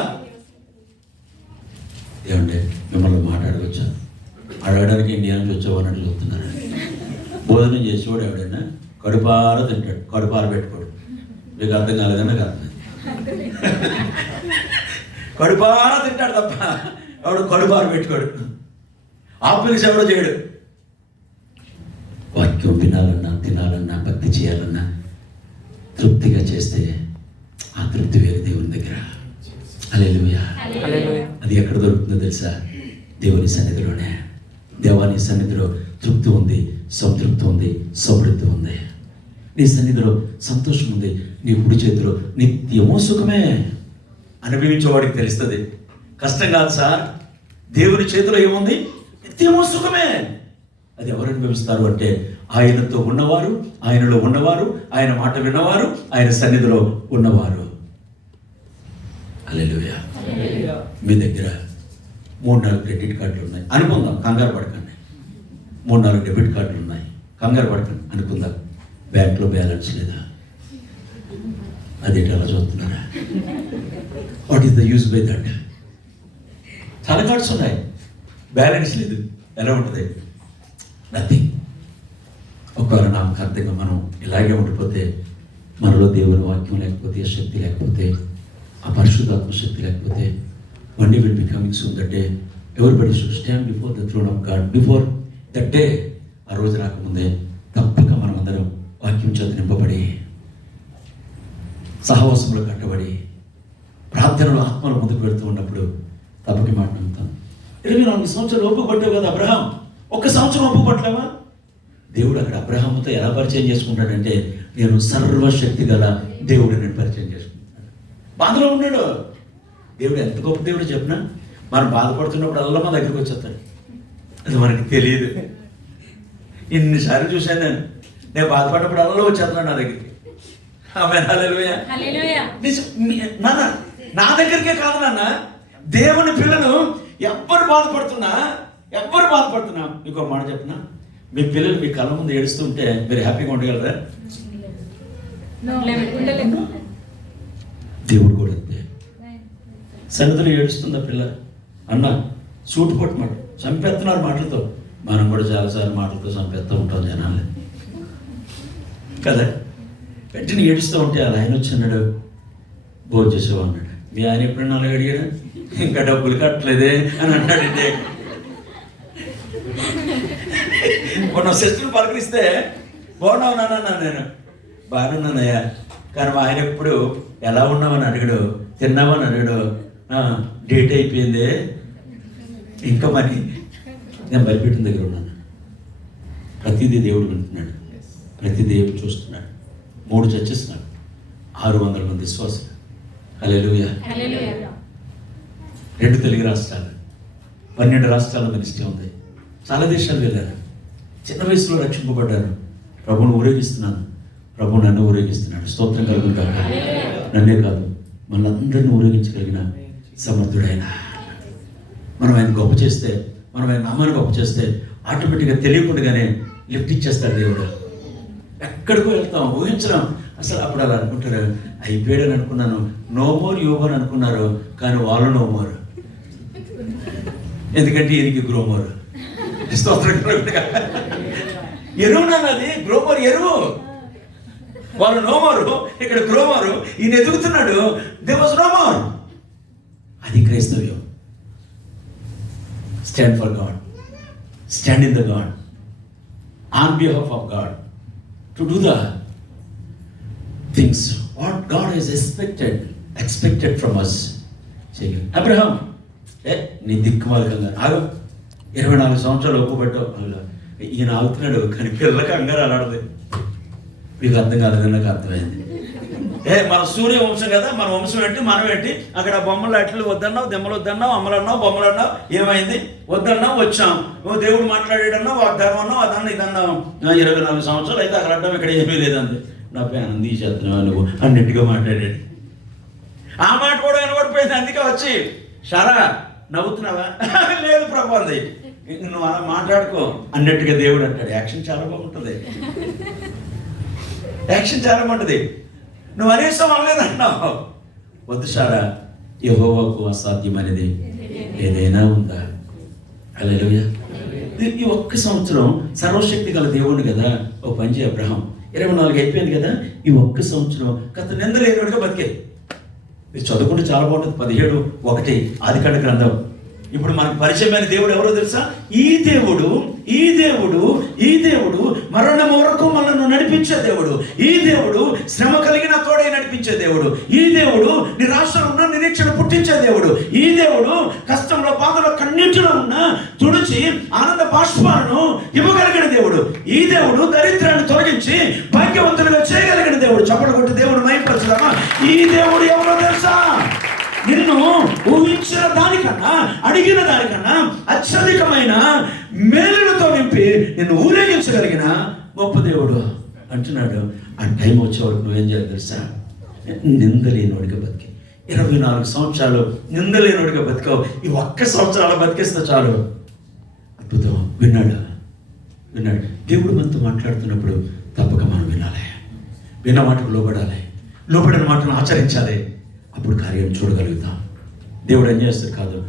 ఏమంటే మిమ్మల్ని మాట్లాడవచ్చా? అడగడానికి ఇండియా నుంచి వచ్చావు అన్నట్టు చెప్తున్నారు. భోజనం చేసేవాడు ఎవడైనా కడుపార తింటాడు, కడుపార పెట్టుకోడు. మీకు అర్థం కాలేదని నాకు అర్థం. కడుపార తింటాడు తప్ప ఎవడు కడుపార పెట్టుకోడు. ఆపిల్స్ ఎవడో చేయడు. వాక్యం తినాలన్నా భక్తి చేయాలన్నా తృప్తిగా చేస్తే ఆ తృప్తి వేరే దేవుని దగ్గర. హల్లెలూయా. అది ఎక్కడ దొరుకుతుందో తెలుసా? దేవుని సన్నిధిలోనే. దేవాని సన్నిధిలో తృప్తి ఉంది, సంతృప్తి ఉంది, సమృద్ధి ఉంది. నీ సన్నిధిలో సంతోషం ఉంది, నీ కుడి చేతిలో నిత్యము సుఖమే. అనుభవించేవాడికి తెలుస్తుంది కష్టం కాదు సార్. దేవుని చేతిలో ఏముంది? నిత్యము సుఖమే. అది ఎవరు అనుభవిస్తారు అంటే ఆయనతో ఉన్నవారు, ఆయనలో ఉన్నవారు, ఆయన మాట విన్నవారు, ఆయన సన్నిధిలో ఉన్నవారు. హల్లెలూయా. మీ దగ్గర 3-4 క్రెడిట్ కార్డులు ఉన్నాయి అనుకుందాం, కంగారు పడకండి. 3-4 డెబిట్ కార్డులు ఉన్నాయి, కంగారు పడకండి అనుకుందాం. బ్యాంక్లో బ్యాలెన్స్ లేదా? అదేంటి అలా చూస్తున్నారా? What is the use by that? చాలా కార్డ్స్ ఉన్నాయి, బ్యాలెన్స్ లేదు, ఎలా ఉంటుంది? నథింగ్. ఒకవేళ నామకార్థంగా మనం ఇలాగే ఉండిపోతే, మనలో దేవుని వాక్యం లేకపోతే, శక్తి లేకపోతే, ఆ పరిశుద్ధాత్మ శక్తి లేకపోతే, one day will be coming soon that day everybody should stand before the throne of God. Before that day, ఆ రోజు రాకముందే తప్పక మనం అందరం వాక్యం చేత నింపబడి, సహవాసంలో కట్టబడి, ప్రార్థనలో ఆత్మలో ముందుకు వెళ్తూ ఉన్నప్పుడు తప్పక మాట నమ్ముతాం. 24 సంవత్సరాలు ఒప్పు పట్టావు కదా అబ్రహాం, 1 సంవత్సరం ఒప్పు పట్టలేవా? దేవుడు అక్కడ అబ్రహాముతో ఎలా పరిచయం చేసుకుంటాడంటే, నేను సర్వశక్తి గల దేవుడు నేను పరిచయం చేసుకుంటాను. బాధలో ఉన్నాడు దేవుడు. ఎంత గొప్ప దేవుడు చెప్పినా, మనం బాధపడుతున్నప్పుడు అల్లా మా దగ్గరికి వచ్చేస్తాడు. అది మనకి తెలియదు. ఇన్నిసార్లు చూశాను నేను బాధపడినప్పుడు అల్లా వచ్చేస్తున్నాడు నా దగ్గరికి. ఆమేన్, హల్లెలూయా. నాన్న, నా దగ్గరికే కాదు నాన్న, దేవుని పిల్లలు ఎవ్వరు బాధపడుతున్నా మీకు మాట చెప్పినా, మీ పిల్లలు మీ కళ్ళ ముందు ఏడుస్తుంటే మీరు హ్యాపీగా ఉండగలరా? దేవుడు కూడా అంతే. సన్నిధిలో ఏడుస్తుందా పిల్ల? అన్న సూటు పట్టు మాట చంపేస్తున్నారు మాటలతో. మనం కూడా చాలాసార్లు మాటలతో చంపేస్తూ ఉంటాం జనాలు కదా. వెంటనే ఏడుస్తూ ఉంటే అలా ఆయన వచ్చి అన్నాడు, భోజనం చేసేవా అన్నాడు. మీ ఆయన ఎప్పుడైనా అలాగే అడిగాడు? ఇంకా డబ్బులు కట్టలేదే అని అన్నాడంటే. మొన్న సిస్టర్ పలకరిస్తే బాగున్నావు నాన్న, నేను బాగున్నానయ్యా, కానీ మా ఆయన ఎప్పుడు ఎలా ఉన్నామని అడిగాడు, తిన్నామని అడిగాడు, డేట్ అయిపోయింది ఇంకా. మరి నేను బలిపీఠం దగ్గర ఉన్నాను. ప్రతిదీ దేవుడు వింటున్నాడు, ప్రతి దేవుడు చూస్తున్నాడు. 3 చర్చెస్ నాకు, 600 మంది విశ్వాసులు. హల్లెలూయా. 2 తెలుగు రాష్ట్రాలు, 12 రాష్ట్రాల మినిస్ట్రీ ఉంది. చాలా దేశాలు వెళ్ళారు. చిన్న వయసులో రక్షింపబడ్డారు. ప్రభువును ఊరేగిస్తున్నాను, ప్రభు నన్ను ఊరేగిస్తున్నాడు. స్తోత్రం కలుగును గాక. నన్నే కాదు, మనందరిని ఊరేగించగలిగిన సమర్థుడైన. మనం ఆయన గొప్ప చేస్తే, మనం ఆయన నామాన్ని గొప్ప చేస్తే ఆటోమేటిక్గా తెలియకుండానే లిఫ్ట్ ఇచ్చేస్తాడు దేవుడు. ఎక్కడికో వెళ్తాం, ఊహించడం. అసలు అప్పుడు అలా అనుకుంటారు, అయిపోయాడని అనుకున్నాను, నో మోర్ యూ మోర్ అనుకున్నారు, కానీ వాళ్ళు నో మోర్. ఎందుకంటే ఈయనకి గ్రోమోర్. ఎరువు నాన్నది, గ్రోమోర్ ఎరువు. వాళ్ళు నోమోరు, ఇక్కడ గ్రోమోరు. ఈయన ఎదుగుతున్నాడు, దేర్ వాజ్ నో మోర్. అది క్రైస్తవ్యం. Stand for God, stand in the God, on behalf of God, to do the things what God has expected from us. Abraham, నీ దిక్కుమాలకంగా ఆగు, 24 సంవత్సరాలు ఒప్పుపెట్టావు. ఈయన ఆగుతున్నాడు, కానీ పిల్లలకి అంగారు అలాడదు. మీకు అర్థం కాలేదని నాకు అర్థమైంది. మన సూర్యవంశం కదా, మన వంశం ఏంటి, మనం ఏంటి? అక్కడ బొమ్మలు అట్లు వద్దన్నావు, దెమ్మలు వద్దన్నావు, అమ్మలు అన్నావు, బొమ్మలు అన్నావు. ఏమైంది? వద్దన్నావు, వచ్చాం. దేవుడు మాట్లాడాడన్నావు, వాగ్దానం అన్నావు, అదన్నా ఇదన్నావు. 24 సంవత్సరాలు అయితే అక్కడ అడ్డం, ఇక్కడ ఏమీ లేదండి. నా ప్యాన్ తీసేస్తున్నావు నువ్వు అన్నట్టుగా మాట్లాడాడు. ఆ మాట కూడా వినబడిపోయింది. అందుకే వచ్చి, షరా నవ్వుతున్నావా? లేదు ప్రభు అంది. నువ్వు అలా మాట్లాడుకో అన్నట్టుగా దేవుడు అంటాడు. యాక్షన్ చాలా బాగుంటుంది, యాక్షన్ చాలా బాగుంటుంది. నువ్వు అనేసం అనలేదన్నావు. వద్దు షారా, యెహోవాకు అసాధ్యమనేది ఏదైనా ఉందా? హల్లెలూయా. ఈ 1 సంవత్సరం సర్వశక్తి గల దేవుడు కదా. ఓ పని చేయి అబ్రహాం, 24 అయిపోయింది కదా, ఈ 1 సంవత్సరం గత నిందలేనివాడిగా బతికే. మీరు చదువుకుంటే చాలా బాగుంటుంది. 17:1 ఆదికాండ గ్రంథం. ఇప్పుడు మనకు పరిచయమైన దేవుడు ఎవరో తెలుసా? ఈ దేవుడు మరణం వరకు మనల్ని నడిపించే దేవుడు. ఈ దేవుడు శ్రమ కలిగిన తోడే నడిపించే దేవుడు. ఈ దేవుడు నిరాశలో ఉన్న నిరీక్షణ పుట్టించే దేవుడు. ఈ దేవుడు కష్టంలో, బాధలో, కన్నీటిలో ఉన్న తుడిచి ఆనంద బాష్పాలను ఇవ్వగలిగిన దేవుడు. ఈ దేవుడు దరిద్రాన్ని తొలగించి భాగ్యవంతులుగా చేయగలిగిన దేవుడు. చప్పట్లు కొట్టి దేవుడు మహిమపరచుదామా? ఈ దేవుడు ఎవరో తెలుసా? నిన్ను ఊహించిన దానికన్నా, అడిగిన దానికన్నా అత్యధికమైన మేలులతో నింపి నిన్ను ఊరేగించగలిగిన గొప్ప దేవుడు అంటున్నాడు. ఆ టైం వచ్చే వరకు నువ్వేం చేయాలి తెలుసా? నిందలేనోడిగా బతికి 24 సంవత్సరాలు నిందలేనోడిగా బతికావు. ఈ 1 సంవత్సరాలు బతికేస్తే చాలు. అద్భుతం. విన్నాడు. దేవుడు మనతో మాట్లాడుతున్నప్పుడు తప్పక మనం వినాలి. విన్న మాటకు లోబడాలి. లోబడిన మాటను ఆచరించాలి. అప్పుడు కార్యం చూడగలుగుతాం. దేవుడు ఏం చేస్తాడు కాదు.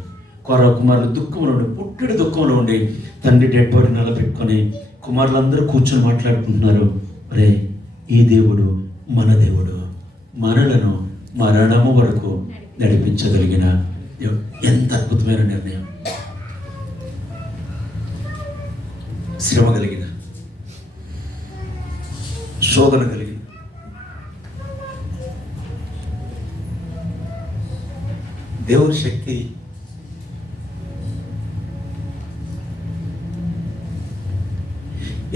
కొర కుమారులు దుఃఖంలో ఉండి, పుట్టెడు దుఃఖంలో ఉండి తండ్రి డెడ్ బాడీ నిలబెట్టుకొని కుమారులందరూ కూర్చొని మాట్లాడుకుంటున్నారు. అరే, ఈ దేవుడు మన దేవుడు, మనలను మరణము వరకు నడిపించగలిగిన ఎంత అద్భుతమైన నిర్ణయం. శ్రమ కలిగిన, శోధన కలిగిన, దేవుని శక్తి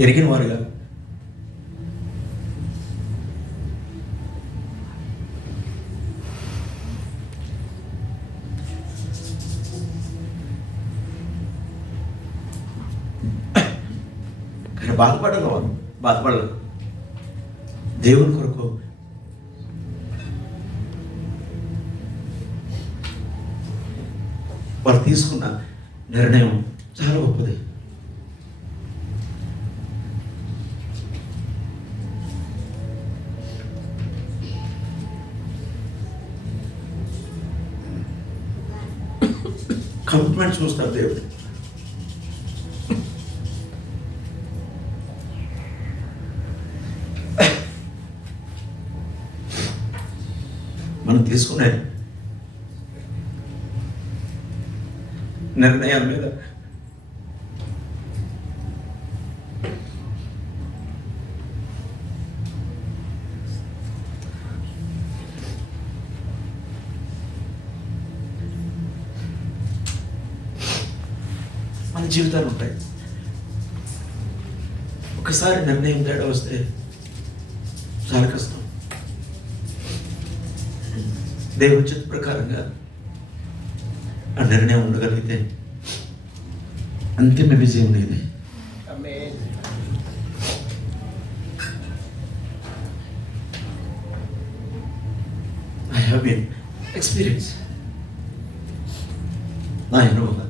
ఎరిగిన వారుగా బాధపడలేదు. దేవుని కొరకు వాళ్ళు తీసుకున్న నిర్ణయం చాలా గొప్పది. కమిట్మెంట్ చూస్తారు దేవుడు. మనం తీసుకునే నిర్ణయాల మీద మన జీవితాలు ఉంటాయి. ఒకసారి నిర్ణయం తేడా వస్తే చాలా కష్టం. దేవుని చిత్త ప్రకారంగా ఆ నిర్ణయం ఉండగలిగితే అంతిమ విజయం లేదే. I have been experience. నా అనుభవం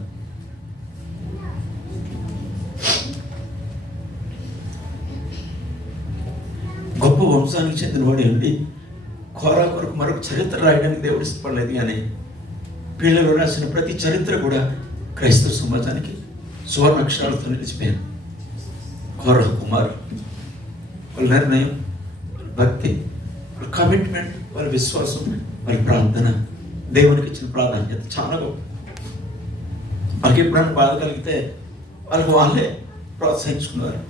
గొప్ప వంశానికి చెందినవాడు ఏంటి, కోరా కొరకు మరొక చరిత్ర రాయడానికి దేవుడు ఇష్టపడలేదు. కానీ పిల్లలు రాసిన ప్రతి చరిత్ర కూడా క్రైస్తవ సమాజానికి సువర్ణ అక్షరాలతో నిలిచిపోయాను. కోరా కుమార్ వాళ్ళ నిర్ణయం, వాళ్ళ భక్తి, వాళ్ళ కమిట్మెంట్, వాళ్ళ విశ్వాసం, వాళ్ళ ప్రార్థన, దేవునికి ఇచ్చిన ప్రాధాన్యత చాలా గొప్ప. వాళ్ళకి ఎప్పుడైనా బాధ కలిగితే వాళ్ళకి వాళ్ళే ప్రోత్సహించుకున్నారు.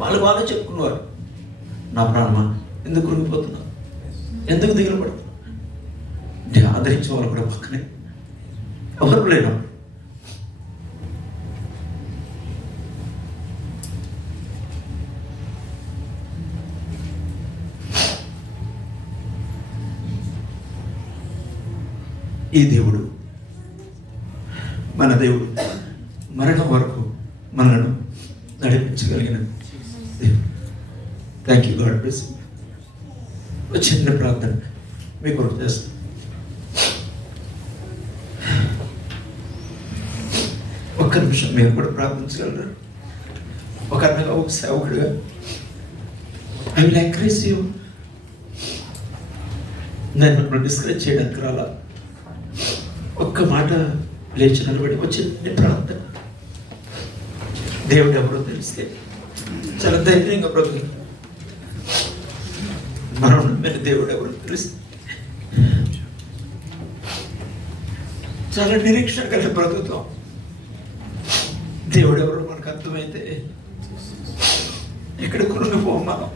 వాళ్ళే చెప్పుకున్నారు, నా ప్రాణమా ఎందుకు కృంగిపోతున్నారు, ఎందుకు దిగులు పడుతున్నారు అంటే ఆదరించే వాళ్ళు కూడా పక్కనే ఎవరు లేరు. ఈ దేవుడు మన దేవుడు, మరణం వరకు మనను నడిపించగలిగిన దేవుడు. Thank you God bless. చిన్న ప్రార్థన మీ కొరకు చేస్తాను. ఒక్క నిమిషం మీరు కూడా ప్రార్థించగలరు. ఒక అన్నగా, ఒక సేవకుడిగా ఐ విల్ ఎంకరేజ్ యూ. నేను మిమ్మల్ని డిస్కరేజ్ చేయడానికి రాలా. ఒక్క మాట లేచి నిలబడి వచ్చిన ప్రార్థన. దేవుడు ఎవరో తెలిస్తే చాలా ధైర్యంగా బ్రతుకు. మనం నమ్మిన దేవుడు ఎవరో తెలిస్తే చాలా నిరీక్షణ కలిగి బ్రతుకుతాం. దేవుడు ఎవరో మనకు అర్థమైతే ఎక్కడ కృంగిపోం మనం.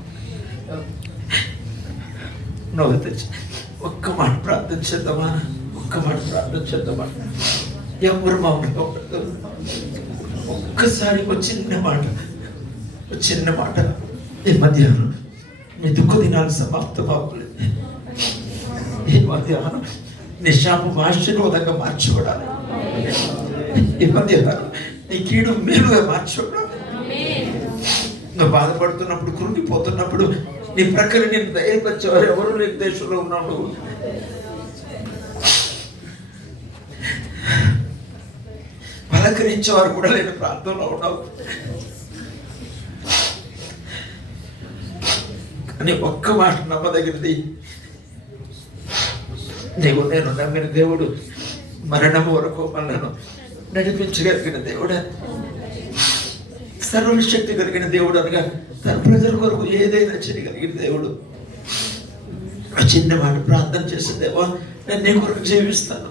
నవ్వు తెచ్చి ఒక్క మాట ప్రార్థన చేద్దామా, ఒక్క మాట ప్రార్థన చేద్దామా. ఎవరు మామూలుగా ఒక్కసారి ఒక చిన్న మాట ఈ మధ్యాహ్నం మీ దుఃఖ దినాలు సమాప్తం అవ్వలేదు. ఈ మధ్యాహ్నం నీ శాపం ఆశీర్వాదంగా మార్చబడాలి. ఈ మధ్య నీ కీడు మేలుగా మార్చబడాలి. నువ్వు బాధపడుతున్నప్పుడు, కృంగిపోతున్నప్పుడు, నీ ప్రక్కన నేను ధైర్యపరిచేవారు ఎవరు లేని దేశంలో ఉన్నాడు. పలకరించేవారు కూడా లేని ప్రాంతంలో ఉన్నావు. కానీ ఒక్క మాట నమ్మదగినది, నీవు నేను నమ్మిన దేవుడు మరణం వరకు మనను నడిపించగలిగిన దేవుడు, సర్వశక్తి కలిగిన దేవుడు అనగా తన ప్రజల కొరకు ఏదైనా చేయగలిగిన దేవుడు. చిన్న మాట ప్రార్థన చేసిన దేవా, నేను నీ కొరకు జీవిస్తాను,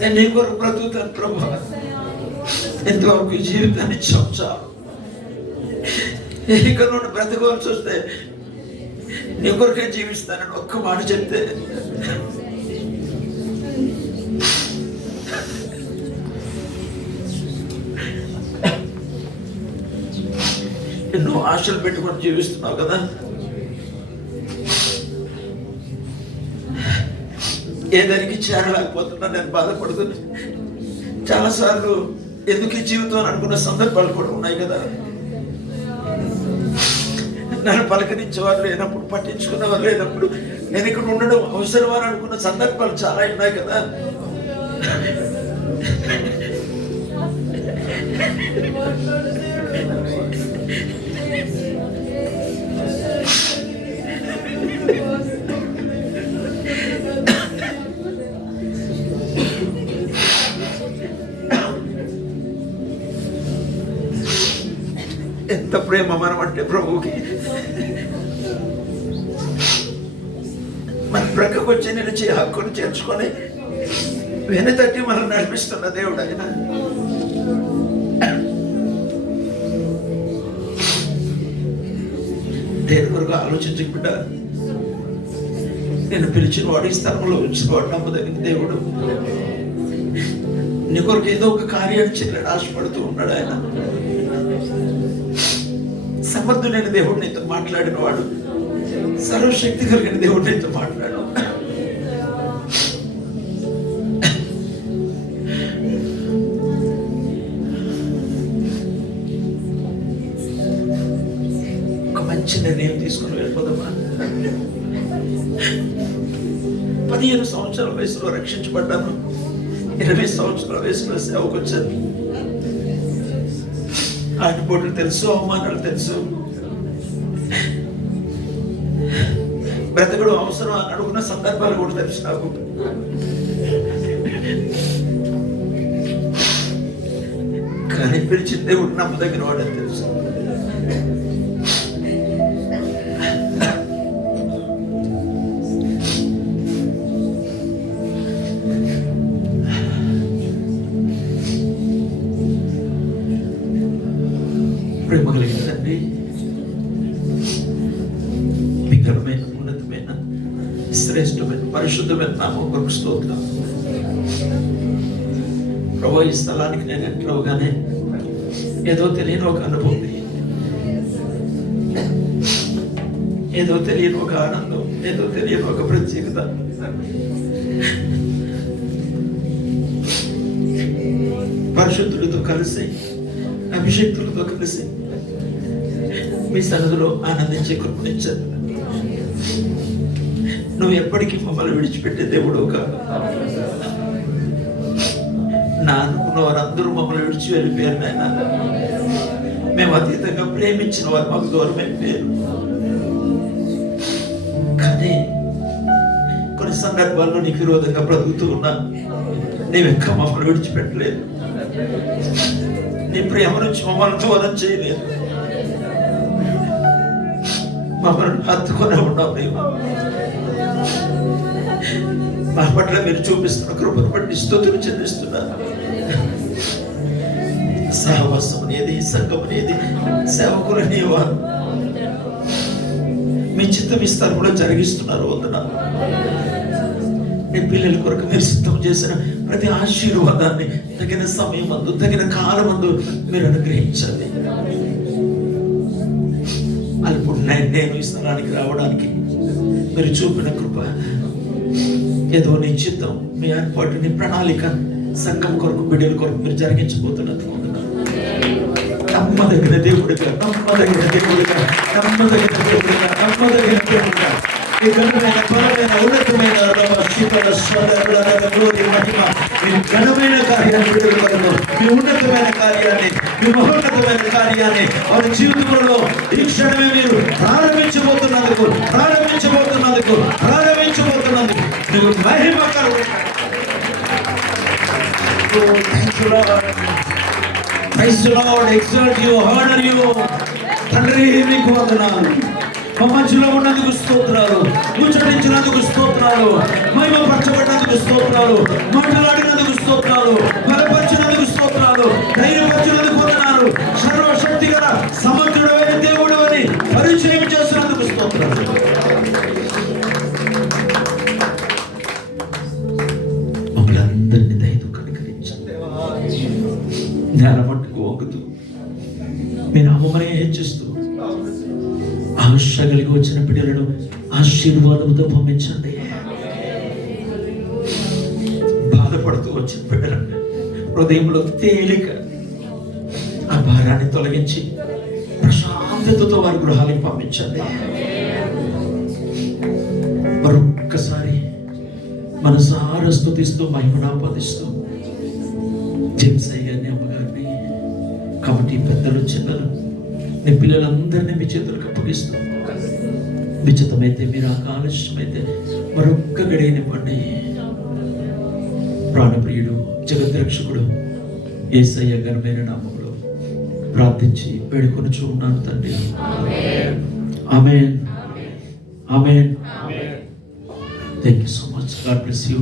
నేను నీ కొరకు బ్రతుకుతాను ప్రభా, ఎంతవరకు ఈ జీవితాన్ని ఇచ్చావు చాలు. ఇక నుండి బ్రతకవలసి వస్తే నీ కొరకే జీవిస్తానని ఒక్క మాట చెప్తే ఎన్నో ఆశలు పెట్టుకొని జీవిస్తున్నావు కదా. ఏదానికి చేరలేకపోతున్నా నేను బాధపడుతున్నా. చాలాసార్లు ఎందుకు ఈ జీవితం అనుకున్న సందర్భాలు కూడా ఉన్నాయి కదా. నన్ను పలకరించేవారు లేనప్పుడు, పట్టించుకునేవారు లేనప్పుడు, నేను ఇక్కడ ఉండడం అవసరం అని అనుకున్న సందర్భాలు చాలా ఉన్నాయి కదా. ఎంత ప్రేమ మనం అంటే ప్రభువుకి. మన ప్రక్కకు వచ్చి నిలిచి హక్కును చేర్చుకొని వెనతట్టి మనం నడిపిస్తున్న దేవుడు ఆయన. దేని కొరకు ఆలోచించకుండా నేను పిలిచిన వాడు, ఈ స్థలంలో ఉంచిన వాడు నమ్మదగిన దేవుడు. నీ కొరకు ఏదో ఒక కార్యాన్ని చేయాలని ఆశపడుతూ ఉన్నాడు ఆయన. సమర్థుడైన దేవుడు నీతో మాట్లాడిన వాడు, సర్వశక్తి కలిగిన దేవుడు నీతో మాట్లాడు. ఒక మంచి నిర్ణయం తీసుకుని వెళ్ళిపోదామా. 15 సంవత్సరాల వయసులో రక్షించబడ్డాను, 20 సంవత్సరాల వయసులో సేవకు వచ్చాను. ఆటుపోట్లు తెలుసు, అవమానాలు తెలుసు, బ్రతకడం అవసరం అని అడుగున్న సందర్భాలు కూడా తెలుసు నాకు. కానీ పిలిచిన దేవుడు నమ్మదగిన వాడని తెలుసు. ప్రేమ కలిగిన తండ్రి, విఘనమైన, ఉన్నతమైన, శ్రేష్టమైన, పరిశుద్ధమైన నామం కొరకు స్తోత్రం ప్రభు. ఈ స్థలానికి నేను ఎంటర్ అవగానే ఏదో తెలియని ఒక అనుభూతి, ఏదో తెలియని ఒక ఆనందం, ఏదో తెలియని ఒక ప్రత్యేకత. పరిశుద్ధులతో కలిసి, అభిషేక్తులతో కలిసి మీ సన్నిధిలో ఆనందించే కృపనిచ్చారు. నువ్వు ఎప్పటికీ మమ్మల్ని విడిచిపెట్టే దేవుడు కాదు. నా అనుకున్న వారందరూ మమ్మల్ని విడిచి వెళ్ళిపోయారు నాయన. మేము అతీతంగా ప్రేమించిన వారు మాకు దూరం అయిపోయారు. కానీ కొన్ని సందర్భాల్లో నీకు విరోధంగా బ్రతుకుతూ ఉన్నా నీవెక్క మమ్మల్ని విడిచిపెట్టలేదు. నీ ప్రేమ నుంచి మమ్మల్ని దూరం చేయలేదు. మమ్మల్ని హత్తుకొని ఉన్నావు. మేము మా పట్ల మీరు చూపిస్తున్న కృపను బట్టి స్తుతులు చెల్లిస్తున్నాను. సహవాసం అనేది, సంఘం అనేది, సేవకులు అనేవారు మీ చిత్తం ఇస్తారు కూడా జరిగిస్తున్నారు. వందనాలు. నీ పిల్లల కొరకు మీరు సిద్ధం చేసిన ప్రతి ఆశీర్వాదాన్ని తగిన సమయం అందు, తగిన కాలం అందు మీరు అనుగ్రహించండి. అప్పుడు నేను ఈ స్థలానికి రావడానికి మీరు చూపిన కృప ఏదో నీ చిత్తం, మీ ఏర్పాటు, నీ ప్రణాళిక సంఘం కొరకు, బిడ్డల కొరకు మీరు జరిగించబోతున్నందుకు వందనాలు. నమ్మదగిన దేవుడిగా, నమ్మదగిన దేవుడిగా, నమ్మదగిన దేవుడిగా, నమ్మదగిన దేవుడిగా, ఈ ఘనమైన బలమైన ఉన్నతమైన శీతల స్వర మహిమ, మీ ఘనమైన కార్యాన్ని బిడ్డల కొరకు, మీ ఉన్నతమైన కార్యాన్ని, మీ మహోన్నతమైన కార్యాన్ని వారి జీవితంలో ఈ క్షణమే మీరు ప్రారంభించబోతున్నందుకు మీకు మహిమ కలుగుతుంది. Thank you, Lord. Praise the Lord, exalt you, honor you. తండ్రి మీకు వందనాలు. మా మధ్యలో ఉన్నందుకు స్తోత్రాలు, ముచ్చటించినందుకు స్తోత్రాలు, మహిమపరచబడినందుకు స్తోత్రాలు, మాట్లాడినందుకు స్తోత్రాలు, బలపరిచినందుకు స్తోత్రాలు, ధైర్యపరిచినందుకు వందనాలు. సర్వశక్తి గల సమర్థుడైన దేవుడు అని పరిచయం చేసినందుకు స్తోత్రాలు. మమ్మల్ని అందరినీ దయతో కనికరించండి. నేల మట్టుకు వంగుతూ మీ నామమనే హెచ్చిస్తూ ఆశ కలిగి వచ్చిన బిడ్డలను ఆశీర్వాదంతో పంపించండి. బాధపడుతూ వచ్చిన బిడ్డలను హృదయంలో తేలిక ఆ భారాన్ని తొలగించి ప్రశాంతతతో వారి గృహాలకు పంపించండి. మరొక్కసారి మనసారా స్తుతిస్తూ మహిమనాపదిస్తూ జేమ్స్ అయ్యాన్ని, అమ్మగారిని, కమిటీ పెద్దలు, చిన్నలు, నీ పిల్లలందరినీ మీ చేతులకు అప్పగిస్తూ, నిశ్చితమైతే మీరు ఆలస్యమైతే మరొక్క గడియనివ్వండి. ప్రాణప్రియుడు, జగద్రక్షకుడు యేసయ్య ఘనమైన నామములో ప్రార్థించి వేడుకొనుచు ఉన్నాను తండ్రి. ఆమేన్. ఆమేన్. Thank you so much. God bless you.